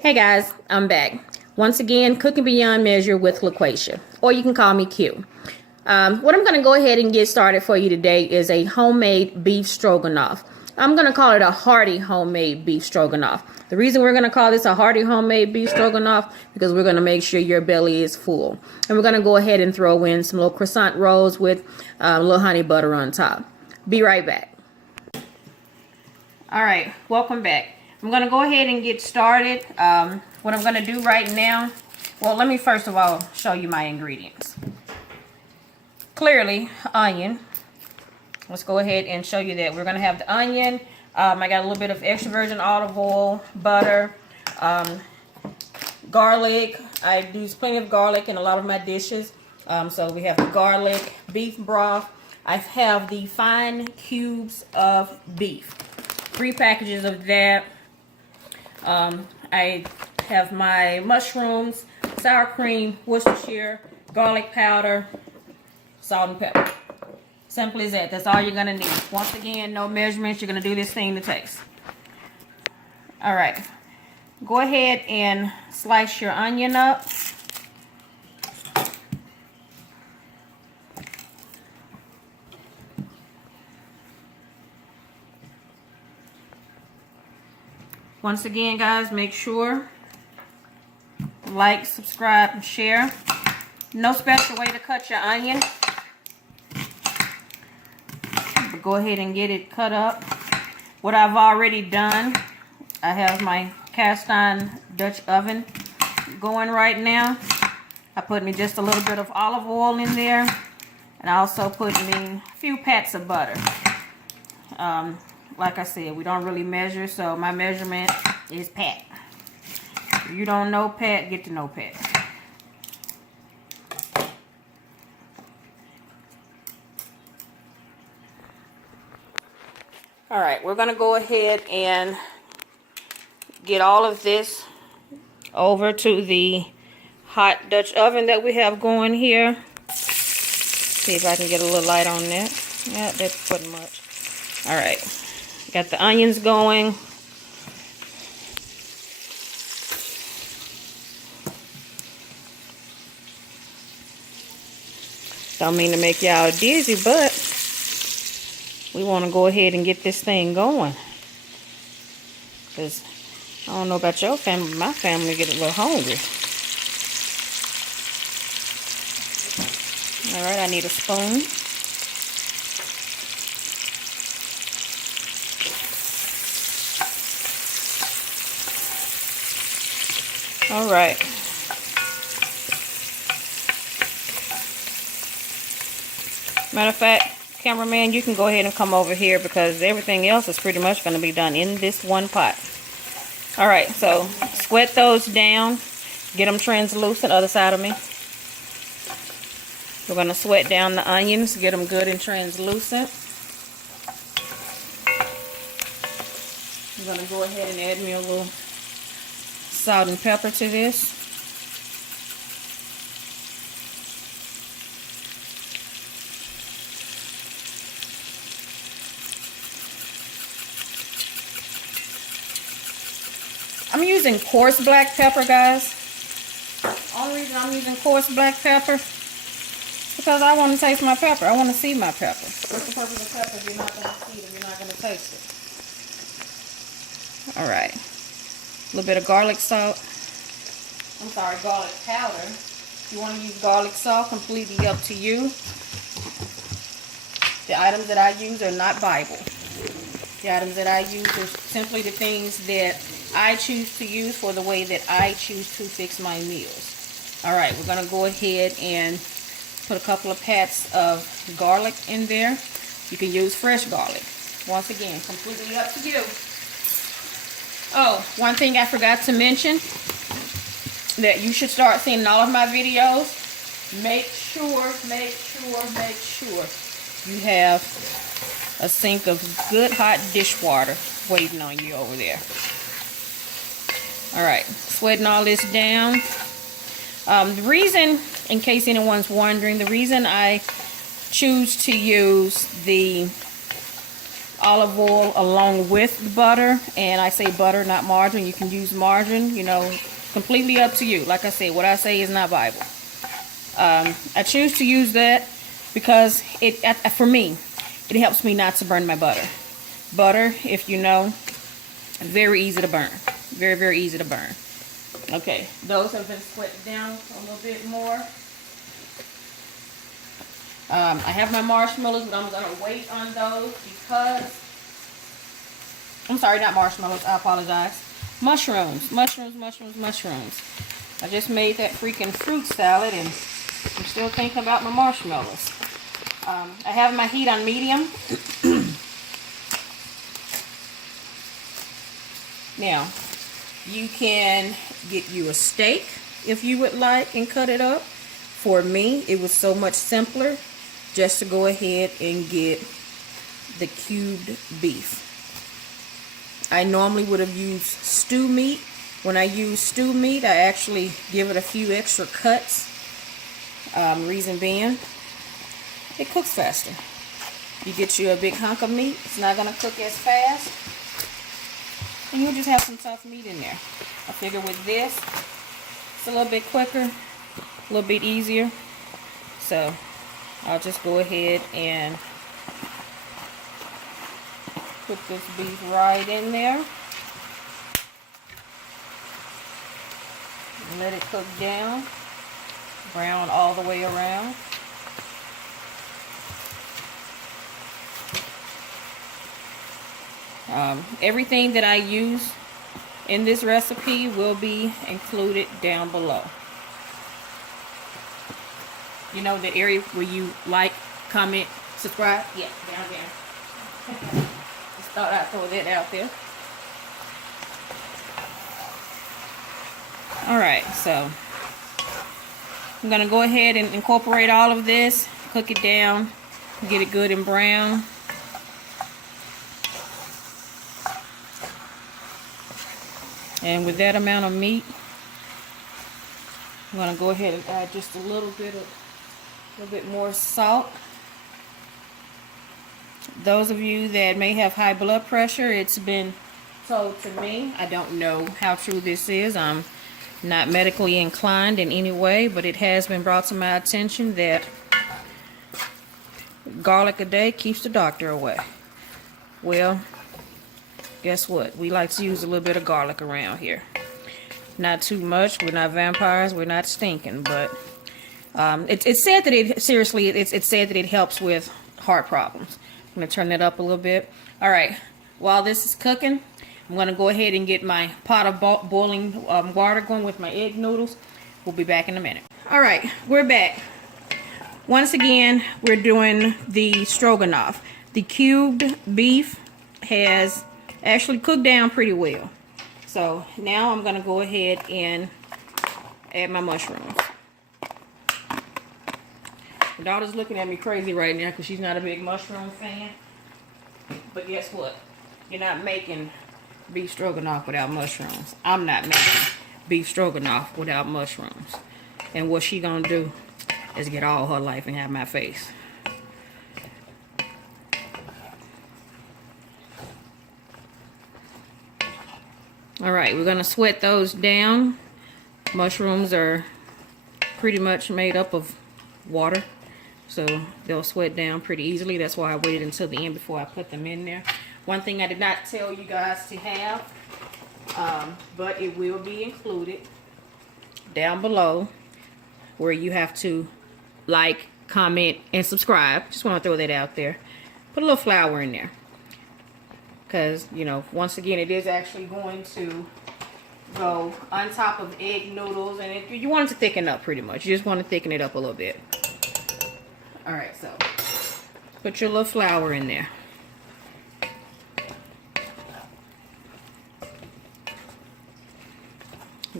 Hey guys, I'm back. Once again, cooking beyond measure with LaQuasia, or you can call me Q. What I'm going to go ahead and get started for you today is a homemade beef stroganoff. I'm going to call it a hearty homemade beef stroganoff. The reason we're going to call this a hearty homemade beef stroganoff because we're going to make sure your belly is full. And we're going to go ahead and throw in some little croissant rolls with a little honey butter on top. Be right back. Alright, welcome back. I'm going to go ahead and get started. What I'm going to do right now, well, let me first of all show you my ingredients. Clearly, onion. Let's go ahead and show you that. We're going to have the onion. I got a little bit of extra virgin olive oil, butter, garlic. I use plenty of garlic in a lot of my dishes. So we have the garlic, beef broth. I have the fine cubes of beef. 3 packages of that. I have my mushrooms, sour cream, Worcestershire, garlic powder, salt and pepper. Simple as that. That's all you're going to need. Once again, no measurements. You're going to do this thing to taste. Alright. Go ahead and slice your onion up. Once again, guys, make sure like, subscribe, and share. No special way to cut your onion. But go ahead and get it cut up. What I've already done, I have my cast iron Dutch oven going right now. I put me just a little bit of olive oil in there. And I also put me a few pats of butter. Like I said, we don't really measure, so my measurement is pat. If you don't know pat, get to know pat. Alright, we're going to go ahead and get all of this over to the hot Dutch oven that we have going here. See if I can get a little light on that. Yeah, that's pretty much. Alright. Got the onions going. Don't mean to make y'all dizzy, but we want to go ahead and get this thing going. Because I don't know about your family, but my family get a little hungry. Alright, I need a spoon. Alright. Matter of fact, cameraman, you can go ahead and come over here because everything else is pretty much going to be done in this one pot. Alright, so sweat those down. Get them translucent, other side of me. We're going to sweat down the onions, get them good and translucent. I'm going to go ahead and add me a little salt and pepper to this. I'm using coarse black pepper, guys. Only reason I'm using coarse black pepper because I want to taste my pepper. I want to see my pepper. What's the purpose of pepper if you're not going to see it, if you're not going to taste it? Alright. A little bit of garlic salt. I'm sorry, garlic powder. If you want to use garlic salt, completely up to you. The items that I use are not Bible. The items that I use are simply the things that I choose to use for the way that I choose to fix my meals. Alright, we're going to go ahead and put a couple of pats of garlic in there. You can use fresh garlic. Once again, completely up to you. Oh, one thing I forgot to mention that you should start seeing in all of my videos. Make sure you have a sink of good hot dishwater waiting on you over there. Alright, sweating all this down. The reason, in case anyone's wondering, the reason I choose to use the olive oil along with the butter. And I say butter, not margarine. You can use margarine, you know, completely up to you. Like I said, what I say is not Bible. I choose to use that because for me, it helps me not to burn my butter. Butter, if you know, very easy to burn. Very, very easy to burn. Okay, those have been sweated down a little bit more. I have my marshmallows, but I'm going to wait on those because, I'm sorry, not marshmallows, I apologize. Mushrooms. I just made that freaking fruit salad and I'm still thinking about my marshmallows. I have my heat on medium. Now, you can get you a steak if you would like and cut it up. For me, it was so much simpler just to go ahead and get the cubed beef. I normally would have used stew meat. When I use stew meat, I actually give it a few extra cuts. Reason being, it cooks faster. You get you a big hunk of meat, it's not going to cook as fast. And you'll just have some tough meat in there. I figure with this, it's a little bit quicker, a little bit easier. So I'll just go ahead and put this beef right in there. And let it cook down. Brown all the way around. Everything that I use in this recipe will be included down below. You know, the area where you like, comment, subscribe? Yeah, down there. Just thought I'd throw that out there. Alright, so I'm going to go ahead and incorporate all of this, cook it down, get it good and brown. And with that amount of meat, I'm going to go ahead and add just a little bit more salt. Those of you that may have high blood pressure, it's been told to me, I don't know how true this is, I'm not medically inclined in any way, but it has been brought to my attention that garlic a day keeps the doctor away. Well, guess what? We like to use a little bit of garlic around here. Not too much. We're not vampires. We're not stinking. But it's said that it's said that it helps with heart problems. I'm going to turn that up a little bit. All right. While this is cooking, I'm going to go ahead and get my pot of boiling water going with my egg noodles. We'll be back in a minute. All right. We're back. Once again, we're doing the stroganoff. The cubed beef has actually cooked down pretty well. So now I'm going to go ahead and add my mushrooms. My daughter's looking at me crazy right now because she's not a big mushroom fan. But guess what? You're not making beef stroganoff without mushrooms. I'm not making beef stroganoff without mushrooms. And what she gonna do is get all her life and have my face. Alright, we're going to sweat those down. Mushrooms are pretty much made up of water, so they'll sweat down pretty easily. That's why I waited until the end before I put them in there. One thing I did not tell you guys to have, but it will be included down below, where you have to like, comment, and subscribe. Just want to throw that out there. Put a little flour in there. Because, you know, once again, it is actually going to go on top of egg noodles. And you want it to thicken up pretty much. You just want to thicken it up a little bit. Alright, so put your little flour in there.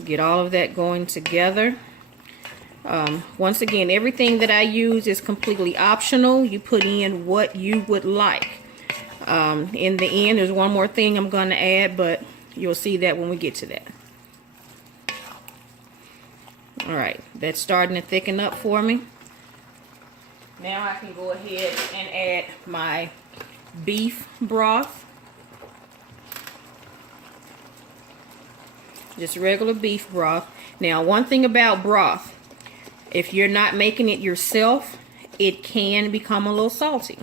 Get all of that going together. Once again, everything that I use is completely optional. You put in what you would like. In the end, there's one more thing I'm going to add, but you'll see that when we get to that. Alright, that's starting to thicken up for me. Now I can go ahead and add my beef broth. Just regular beef broth. Now, one thing about broth, if you're not making it yourself, it can become a little salty.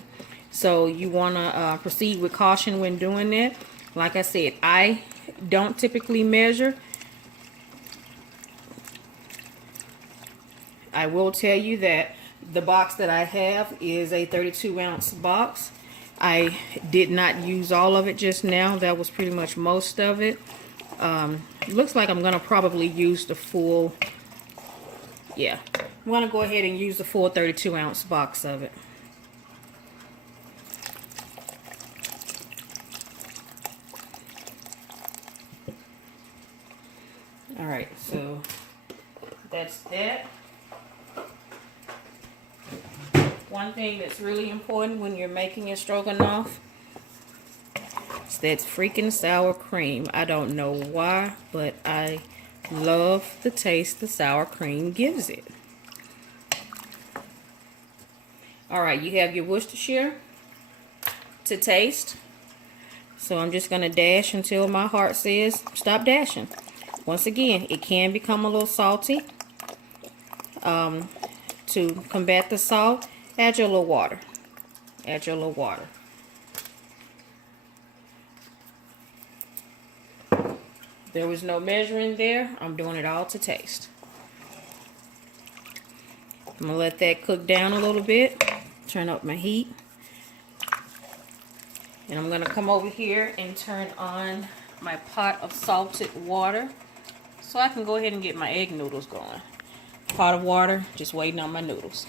So you want to proceed with caution when doing that. Like I said, I don't typically measure. I will tell you that the box that I have is a 32-ounce box. I did not use all of it just now. That was pretty much most of it. Looks like I'm going to probably use the full, yeah. I'm going to go ahead and use the full 32-ounce box of it. Alright, so that's that. One thing that's really important when you're making your stroganoff is that freaking sour cream. I don't know why, but I love the taste the sour cream gives it. Alright, you have your Worcestershire to taste. So I'm just going to dash until my heart says stop dashing. Once again, it can become a little salty. To combat the salt, add your little water. Add your little water. There was no measuring there. I'm doing it all to taste. I'm going to let that cook down a little bit. Turn up my heat. And I'm going to come over here and turn on my pot of salted water so I can go ahead and get my egg noodles going. Pot of water, just waiting on my noodles.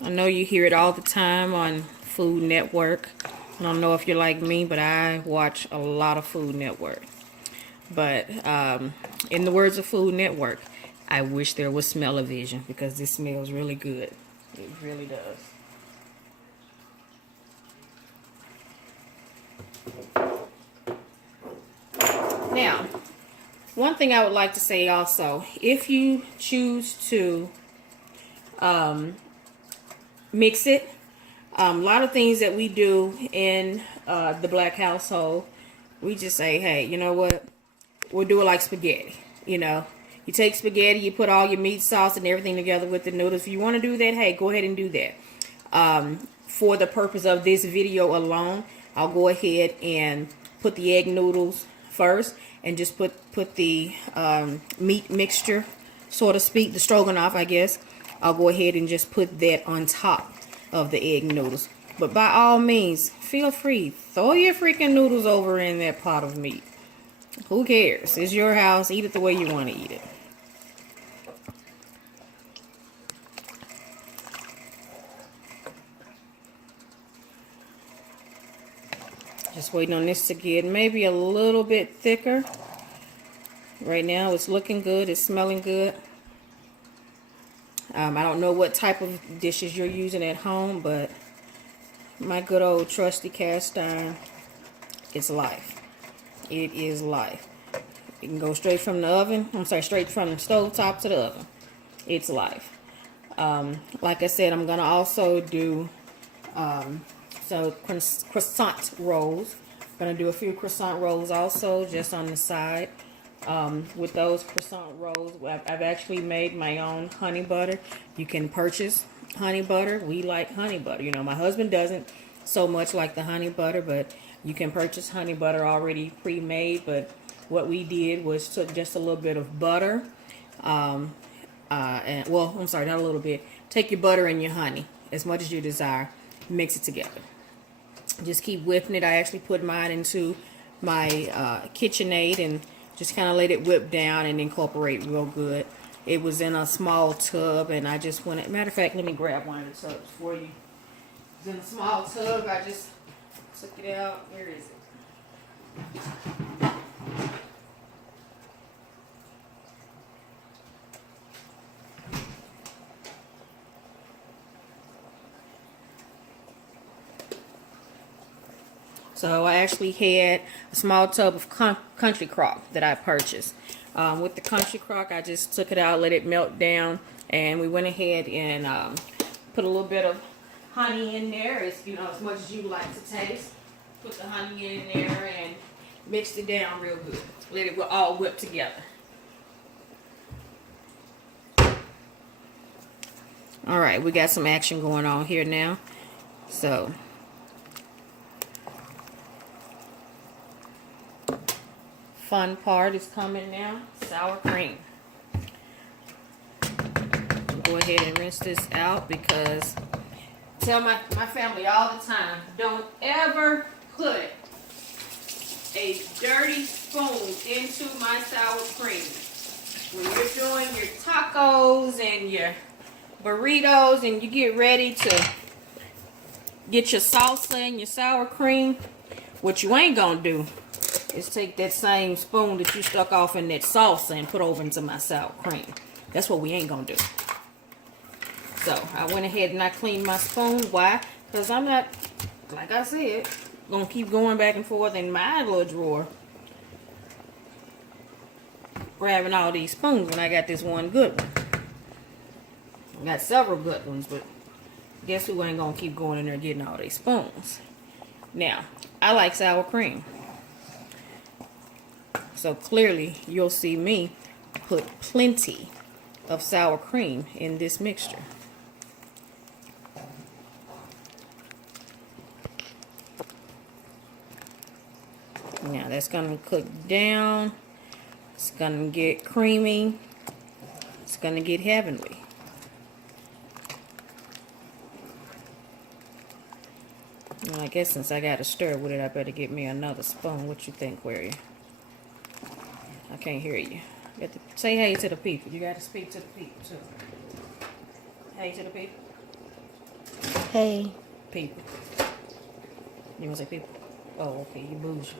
I know you hear it all the time on Food Network. I don't know if you're like me, but I watch a lot of Food Network. But in the words of Food Network, I wish there was smell-o-vision because this smells really good. It really does. Now, one thing I would like to say also, if you choose to mix it, a lot of things that we do in the black household, we just say, hey, you know what, we'll do it like spaghetti. You know, you take spaghetti, you put all your meat sauce and everything together with the noodles. If you want to do that, hey, go ahead and do that. For the purpose of this video alone, I'll go ahead and put the egg noodles first and just put the meat mixture, so to speak, the stroganoff, I guess. I'll go ahead and just put that on top of the egg noodles. But by all means, feel free, throw your freaking noodles over in that pot of meat. Who cares? It's your house. Eat it the way you want to eat it. Just waiting on this to get maybe a little bit thicker. Right now it's looking good. It's smelling good. I don't know what type of dishes you're using at home, but my good old trusty cast iron is life. It is life. You can go straight from the oven. I'm sorry, straight from the stove top to the oven. It's life. Like I said, I'm gonna also do croissant rolls. I'm gonna do a few croissant rolls also, just on the side. With those croissant rolls, I've actually made my own honey butter. You can purchase honey butter. We like honey butter. You know, my husband doesn't so much like the honey butter, but you can purchase honey butter already pre-made. But what we did was took just a little bit of butter, and well, I'm sorry, not a little bit. Take your butter and your honey, as much as you desire. Mix it together. Just keep whipping it. I actually put mine into my KitchenAid and just kind of let it whip down and incorporate real good. It was in a small tub, and I just went. Matter of fact, let me grab one of the tubs for you. It was in a small tub. I just took it out. Where is it? So I actually had a small tub of country crock that I purchased. With the country crock, I just took it out, let it melt down. And we went ahead and put a little bit of honey in there, as you know, as much as you like to taste. Put the honey in there and mixed it down real good. Let it all whip together. All right, we got some action going on here now. So fun part is coming now. Sour cream. Go ahead and rinse this out, because I tell my family all the time, don't ever put a dirty spoon into my sour cream. When you're doing your tacos and your burritos and you get ready to get your salsa and your sour cream, what you ain't gonna do is take that same spoon that you stuck off in that salsa and put over into my sour cream. That's what we ain't gonna do. So I went ahead and I cleaned my spoon. Why? Because I'm not, like I said, gonna keep going back and forth in my little drawer grabbing all these spoons when I got this one good one. I got several good ones, but guess who ain't gonna keep going in there getting all these spoons? Now, I like sour cream. So clearly you'll see me put plenty of sour cream in this mixture. Now that's gonna cook down. It's gonna get creamy. It's gonna get heavenly. Well, I guess since I got to stir with it, I better get me another spoon. What you think, Query? I can't hear you. You have to say hey to the people. You got to speak to the people too. Hey to the people. Hey. People. You want to say people? Oh, okay. You bougie.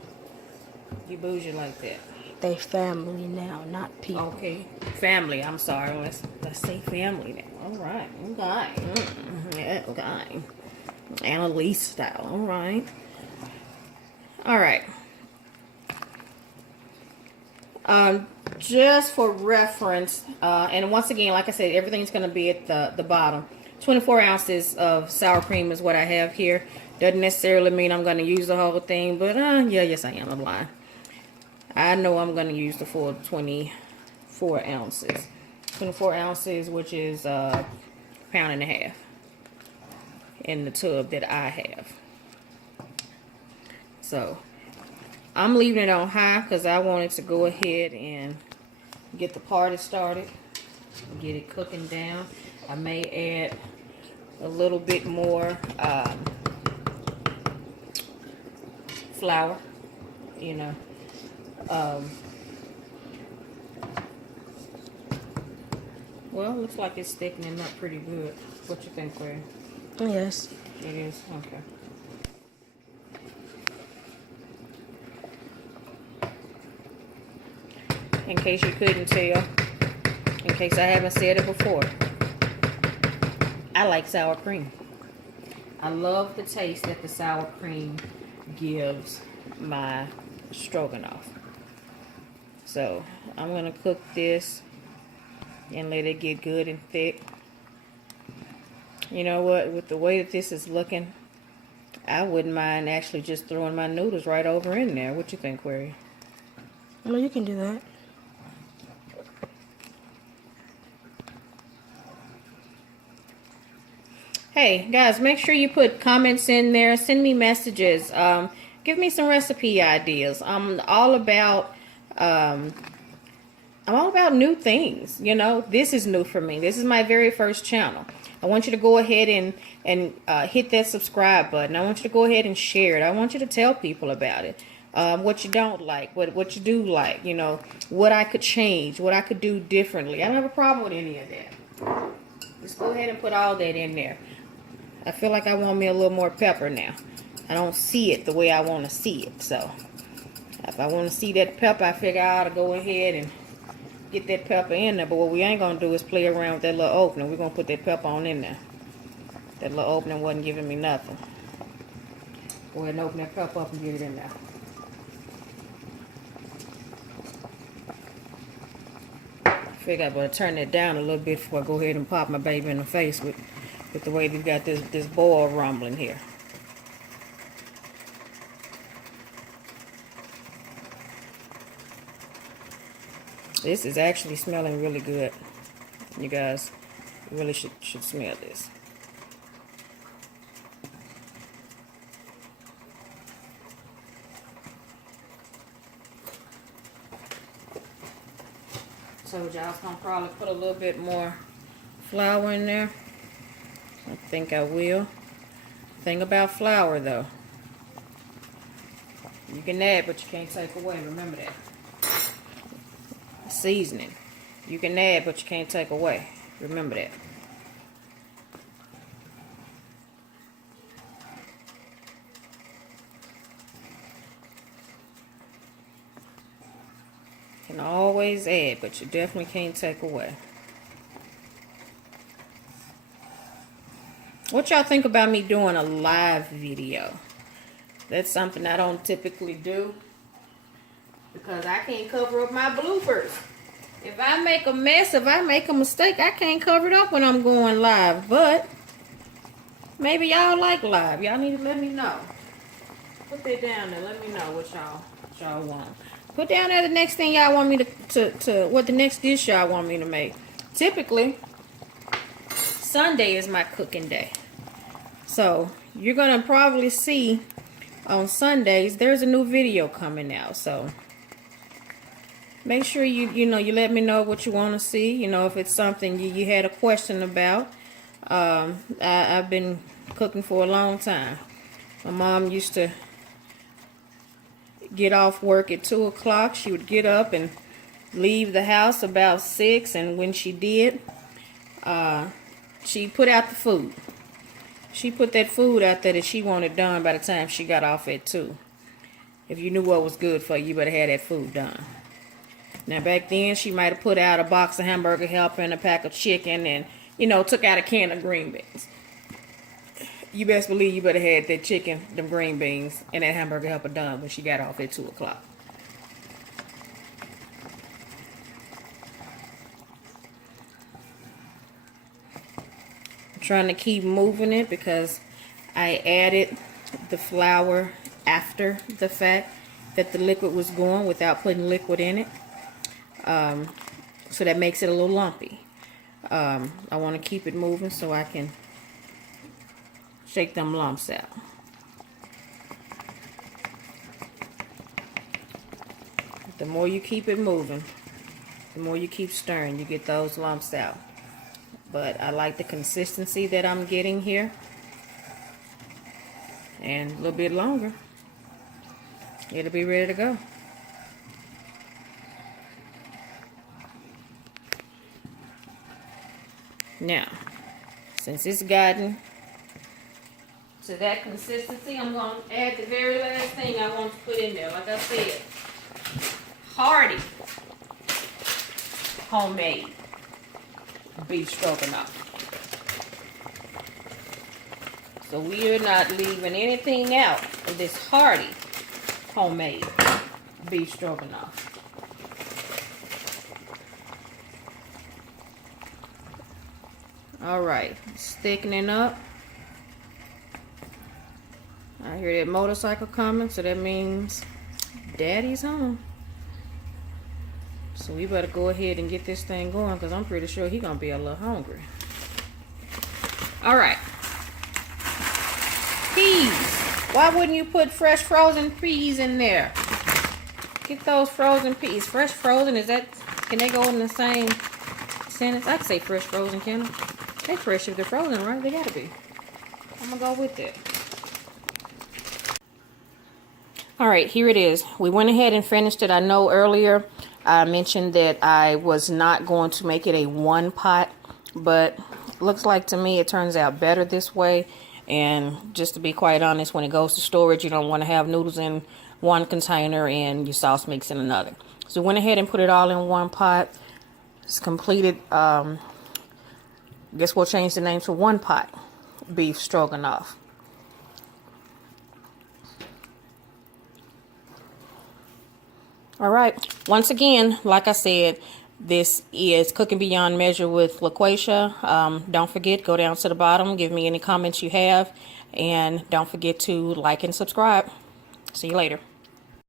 You bougie like that. They family now, not people. Okay. Family. I'm sorry. Let's say family now. All right. Okay. Yeah, okay. Annalise style. All right. All right. Just for reference, and once again, like I said, everything's going to be at the bottom. 24 ounces of sour cream is what I have here. Doesn't necessarily mean I'm going to use the whole thing, but yeah, yes I am. I'm lying. I know I'm going to use the full 24 ounces. 24 ounces, which is a pound and a half in the tub that I have. So I'm leaving it on high because I wanted to go ahead and get the party started, get it cooking down. I may add a little bit more flour, you know. Well, looks like it's thickening up pretty good. What you think, Claire? Yes. It is? Okay. In case you couldn't tell, in case I haven't said it before, I like sour cream. I love the taste that the sour cream gives my stroganoff. So I'm going to cook this and let it get good and thick. You know what? With the way that this is looking, I wouldn't mind actually just throwing my noodles right over in there. What you think, Query? Well, you can do that. Hey guys, make sure you put comments in there. Send me messages. Give me some recipe ideas. I'm all about new things. You know, this is new for me. This is my very first channel. I want you to go ahead and hit that subscribe button. I want you to go ahead and share it. I want you to tell people about it. What you don't like, what you do like, you know, what I could change, what I could do differently. I don't have a problem with any of that. Just go ahead and put all that in there. I feel like I want me a little more pepper now. I don't see it the way I want to see it. So if I want to see that pepper, I figure I ought to go ahead and get that pepper in there. But what we ain't going to do is play around with that little opening. We're going to put that pepper on in there. That little opening wasn't giving me nothing. Go ahead and open that pepper up and get it in there. Figure I better turn that down a little bit before I go ahead and pop my baby in the face with the way we've got this boil rumbling here. This is actually smelling really good. You guys really should smell this. Told y'all I was gonna probably put a little bit more flour in there. I think I will. Thing about flour though, you can add but you can't take away. Remember that. Seasoning, you can add but you can't take away. Remember that. You can always add, but you definitely can't take away. What y'all think about me doing a live video? That's something I don't typically do because I can't cover up my bloopers. If I make a mess, if I make a mistake, I can't cover it up when I'm going live. But maybe y'all like live. Y'all need to let me know. Put that down there. Let me know what y'all want. Put down there the next thing y'all want me to what the next dish y'all want me to make. Typically, Sunday is my cooking day. So you're gonna probably see on Sundays there's a new video coming out. So make sure you let me know what you want to see. You know, if it's something you had a question about. I've been cooking for a long time. My mom used to get off work at 2 o'clock. She would get up and leave the house about 6, and when she did, she put out the food. She put that food out there that she wanted done by the time she got off at 2. If you knew what was good for you, you better have that food done. Now back then, she might have put out a box of hamburger helper and a pack of chicken and, took out a can of green beans. You best believe you better have that chicken, them green beans, and that hamburger helper done when she got off at 2 o'clock. Trying to keep moving it because I added the flour after the fact that the liquid was going without putting liquid in it. So that makes it a little lumpy. I want to keep it moving so I can shake them lumps out. The more you keep it moving, the more you keep stirring, you get those lumps out. But I like the consistency that I'm getting here. And a little bit longer, it'll be ready to go. Now, since it's gotten to that consistency, I'm going to add the very last thing I want to put in there. Like I said, Hearty homemade beef stroganoff. So we are not leaving anything out of this Hearty homemade beef stroganoff. All right, it's thickening up. I hear that motorcycle coming, so that means Daddy's home. So we better go ahead and get this thing going because I'm pretty sure he's going to be a little hungry. All right. Peas. Why wouldn't you put fresh frozen peas in there? Get those frozen peas. Fresh frozen, can they go in the same sentence? I can say fresh frozen, can I? They fresh if they're frozen, right? They gotta be. I'm gonna go with it. All right, here it is. We went ahead and finished it. I know earlier I mentioned that I was not going to make it a one pot, but looks like to me it turns out better this way. And just to be quite honest, when it goes to storage, you don't want to have noodles in one container and your sauce mix in another. So we went ahead and put it all in one pot. It's completed. Guess we'll change the name to one pot beef stroganoff. All right. Once again, like I said, This is Cooking Beyond Measure with LaQuasia. Don't forget, go down to the bottom, give me any comments you have, and don't forget to like and subscribe. See you later.